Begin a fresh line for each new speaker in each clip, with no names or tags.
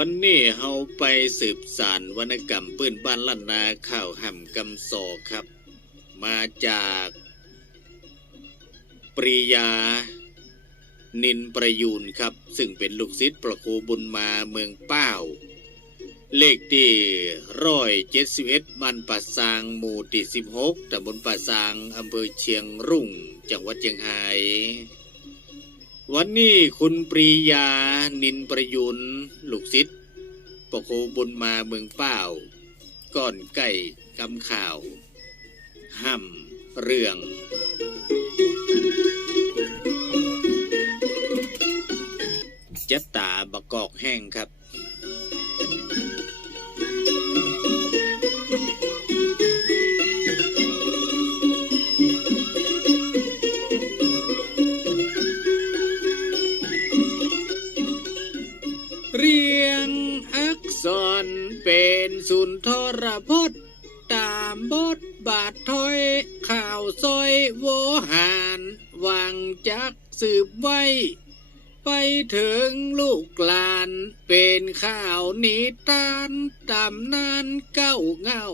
วันนี้เฮาไปสืบสารวรรณกรรมปืนบ้านล้านนาข่าวห่ำกำซอครับ มาจาก ปริยา นินประยูนครับ ซึ่งเป็นลูกศิษย์ประครูบุญมาเมืองเป้า เลขที่ร้อยเจ็ดสิบเอ็ดบ้านป่าซางหมู่ที่สิบหกตำบลป่าซางอำเภอเชียงรุ่ง จังหวัดเชียงราย วันนี้คุณปรียานินประยุนลูกศิษย์ปกโคบุญมาเมืองเป้าก่อนไก่กำข่าวห่ำเรื่อง จัตตาบะกอกแห้งครับ เป็นสุนทรพจน์ตามบทบาทถอยข่าวซอยโวหารวางจักสืบไว้ ไปถึงลูกหลานเป็นข่าวนิทานตำนานเก้าเงา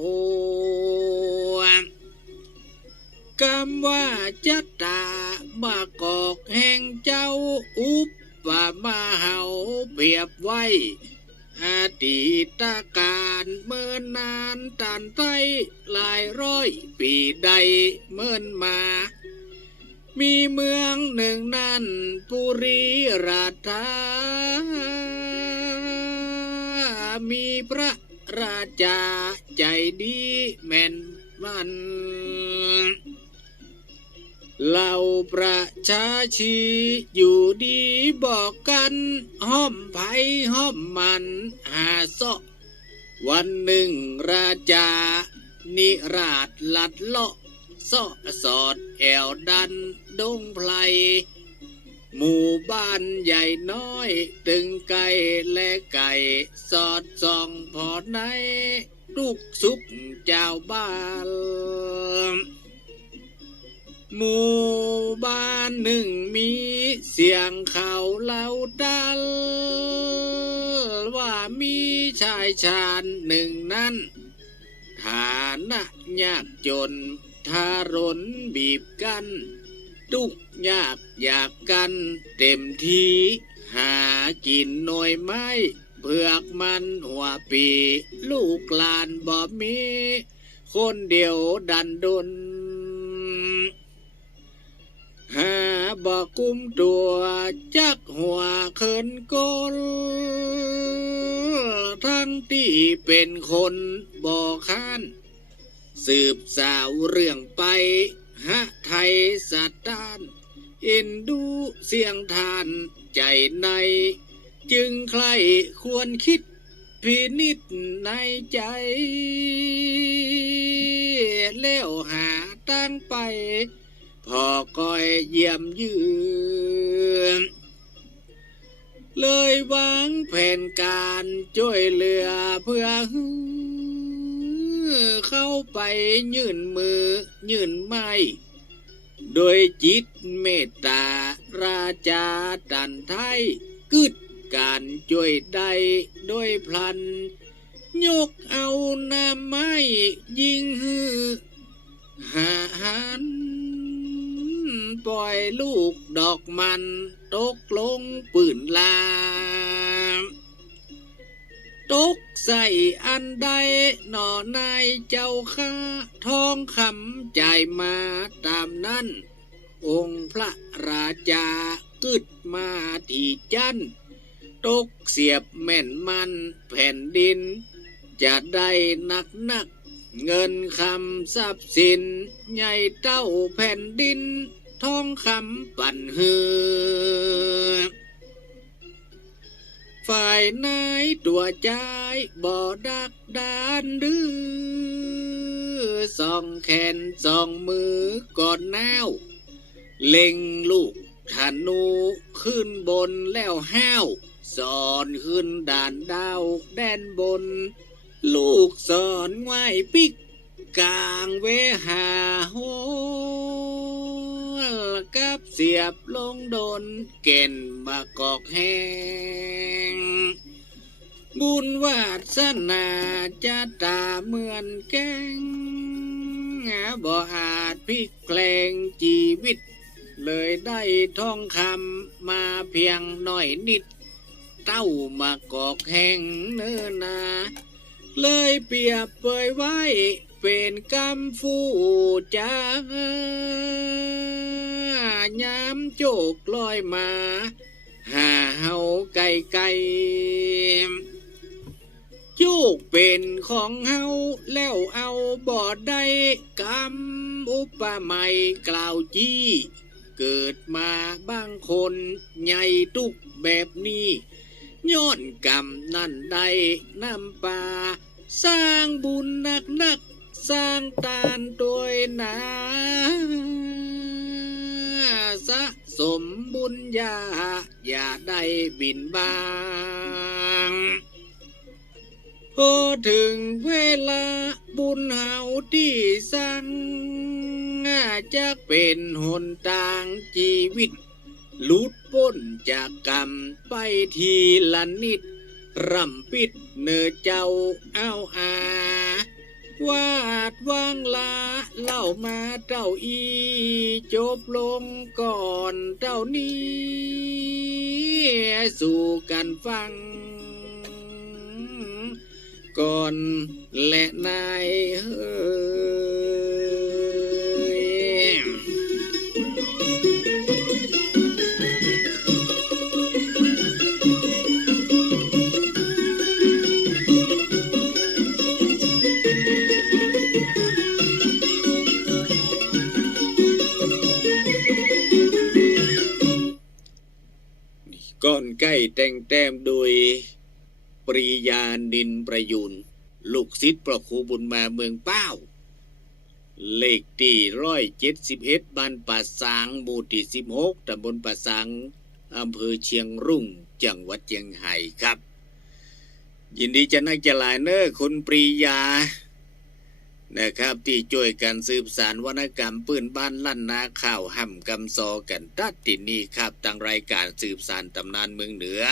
กำว่าจัตตาบากอกแห่งเจ้าอุปปมาเฮาเปรียบไว้ อดีตการเมื่อนานตันไตหลายร้อยปีใดเมื่อนมา มีเมืองหนึ่งนั่นปุรีราชามีพระราชาใจดีแม่นมัน เหล่าประชาชีอยู่ดีบอกกันห้อมไผ่ห้อมมันหาเสาะวันหนึ่งราชา นิราชลัดเลาะเสาะสอดแอวดันดงไพลหมู่บ้านใหญ่น้อย ตึงไก่และไก่สอดส่องพอในลูกสุกเจ้าบ้าน หมู่บ้านหนึ่งมีเสียงเขาเล่าดัลว่ามีชายชาญหนึ่งนั้นฐานะยากจนทารนบีบกันทุกยากอยากกัน เต็มทีหากินหน่อยไม้เผือกมันหัวปี ลูกลานบ่มี คนเดียวดันดน กุมตัวจักหัวเขินกลทั้งที่เป็นคนบ่อค้าน สืบสาวเรื่องไปฮะไทยสัตด้านเอ็นดูเสียงทานใจใน จึงใครควรคิดพินิจในใจ แล้วหาตั้งไป พอก้อยเยี่ยมยืนเลยวางแผนการช่วยเหลือเพื่อเข้าไปยื่นมือยื่นไม้โดยจิตเมตตาราชาดันไทยกึดการช่วยได้โดยพลัน ยกเอาน้ำไม้ยิงฮือหาหัน ปล่อยลูกดอกมันตกลงปืนลามตกใส่อันใดหน่อนายเจ้าข้าทองคำจ่ายมาตามนั้น องค์พระราชากึดมาที่จันทร์ตกเสียบแม่นมันแผ่นดิน จะได้นักนักเงินคำทรัพย์สิน ใหญ่เต้าแผ่นดิน ทองคำปั่นเฮือฝ่ายนายตัวใจบ่ดักดานดื้อสองแขนสองมือก่อนแนว เล็งลูกธนูขึ้นบนแล้วห้าวสอนขึ้นด่านดาวแดนบน ลูกสอนไหวปิกกลางเวหาโหกับ เสียบลงโดนเก่นมากอกแห้ง บุญวาสนาจะตาเหมือนแกงบ่อาจพลิกแปลงชีวิต เลยได้ทองคำมาเพียงหน่อยนิด เต้ามากอกแห่งเนื้อนา เลยเปียบเปยไว้ เป็นกำฟูจ้ายามโจกลอยมา หาเฮาไก่ไก่โจกเป็นของเฮาแล้วเอาบอดได้กำอุปมากล่าวจี้เกิดมาบางคนใหญ่ตุกแบบนี้ย้อนกรรมนั่นใดน้ำป่าสร้างบุญนักนัก สร้างตานโดยนาสะสมบุญญา อย่าได้บินบางพอถึงเวลาบุญเฮาที่สั่งจะเป็นหนทางชีวิตลุดพ้นจากกรรมไปทีละนิด รำปิดเนอเจ้าเอาอาวา ดวางลาเล่ามาเจ้าอี จบลงก่อนเจ้านี้ สู่กันฟัง ก่อนและนายเฮ้ ใกล้แต่งแต้มโดยปริยานินประยุนลูกศิษย์ประครูบุญมาเมืองเป้า เลขที่ร้อยเจ็ดสิบเอ็ดบ้านป่าสางหมู่ที่สิบหกตำบลป่าสางอำเภอเชียงรุ่ง จังหวัดเชียงไฮ้ครับ ยินดีจะนักจะลายเนอคุณปรียา นะครับที่ช่วยกันสืบสารวรรณกรรมปืนบ้านลั่นนาข้าวห่ำกำซอกันตัดตินนี้ครับทางรายการสืบสารตำนานเมืองเหนือ